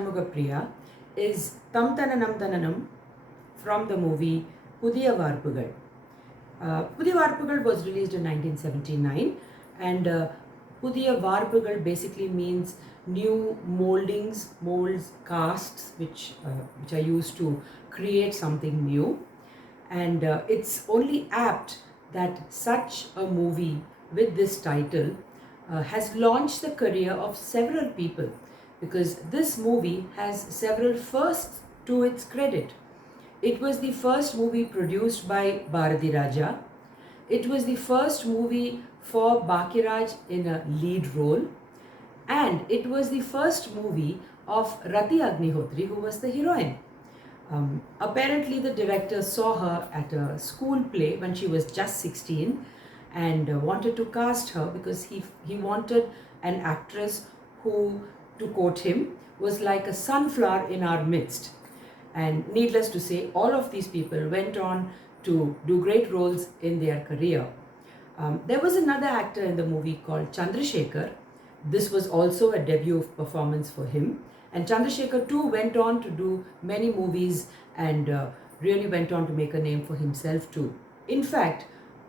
Shanmugapriya is Tamtananam Tananam from the movie Pudiya Varpugal. Pudiya Varpugal was released in 1979 and Pudiya Varpugal basically means new moldings, molds, casts which are used to create something new. And it's only apt that such a movie with this title has launched the career of several people, because this movie has several firsts to its credit. It was the first movie produced by Bharati Raja. It was the first movie for Bakiraj in a lead role. And it was the first movie of Rati Agnihotri, who was the heroine. Apparently, the director saw her at a school play when she was just 16 and wanted to cast her because he wanted an actress who, to quote him, was like a sunflower in our midst. And needless to say, all of these people went on to do great roles in their career. There was another actor in the movie called Chandrasekhar. This was also a debut performance for him. And Chandrasekhar too went on to do many movies and really went on to make a name for himself too. In fact,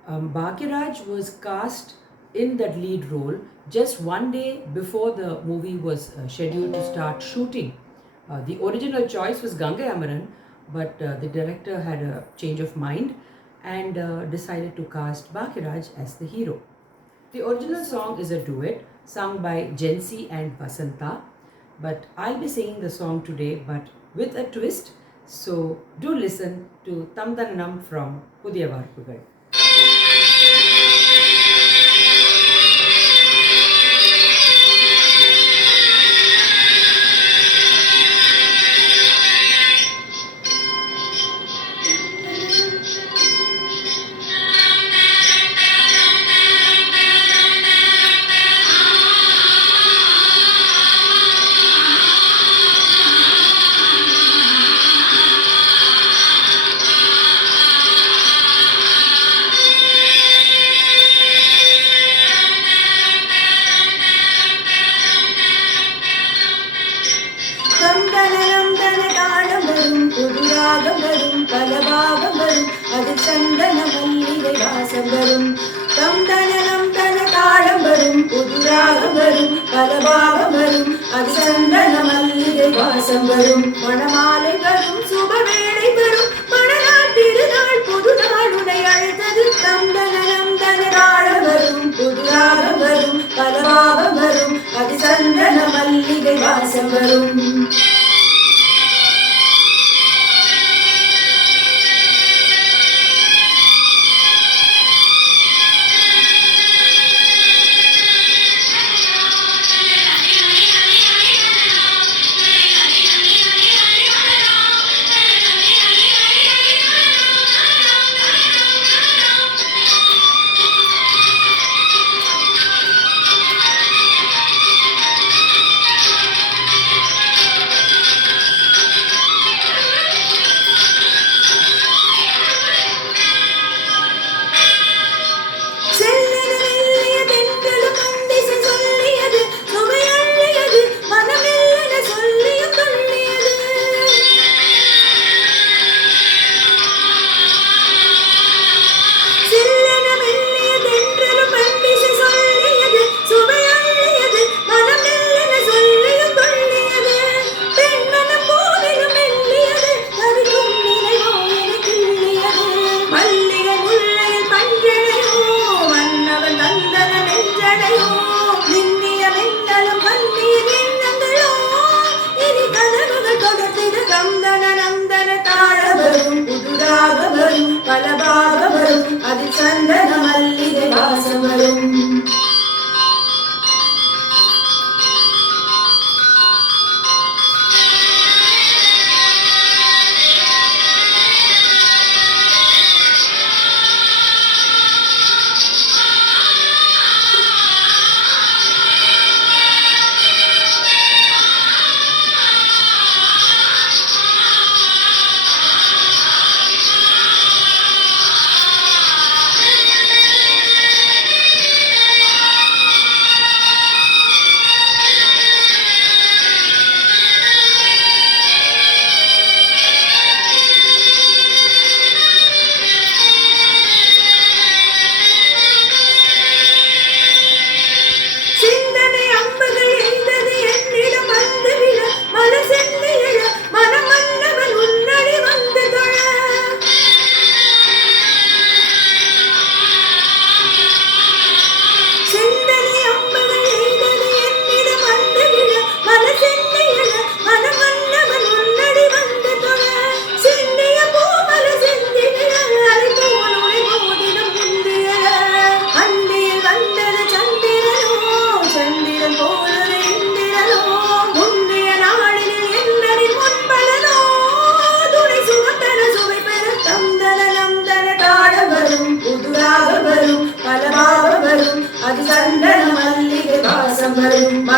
Bhagiraj was cast in that lead role just one day before the movie was scheduled to start shooting. The original choice was Gangai Amaran, but the director had a change of mind and decided to cast Bhagiraj as the hero. The original song is a duet sung by Jensi and Vasanta, but I'll be singing the song today but with a twist, so do listen to Tamtananam from Pudiya Varpugal. பலபாகம் வரும் அது சந்தன மல்லிகை வாசம் வரும் தந்தனம் தன தாளம் வரும் புதுராகம் வரும் பலபாகம் வரும் அது சந்தன மல்லிகை வாசம் வரும் மணமாலை வரும் சுபவேளை வரும் மணநாள் திருநாள் புது நாள் உனை அழைத்தது தந்தனம் தன தாளம் வரும் புதுராகம் வரும் பலபாகம் வரும் அது சந்தன மல்லிகை வாசம் வரும். பலபாகம் வரும் அது சந்தன மல்லிகை வாசம் வரும்.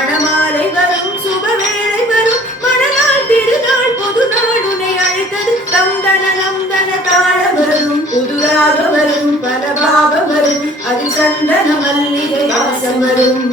மணமாலை வரும் சுபவேளை வரும் மணநாள் திருநாள் புது நாள் உன்னை அழைத்தது தம் தன தாளம் வரும் புதுராக வரும் பல பாவம் வரும் அது சந்தன மல்லிகை வாசம் வரும்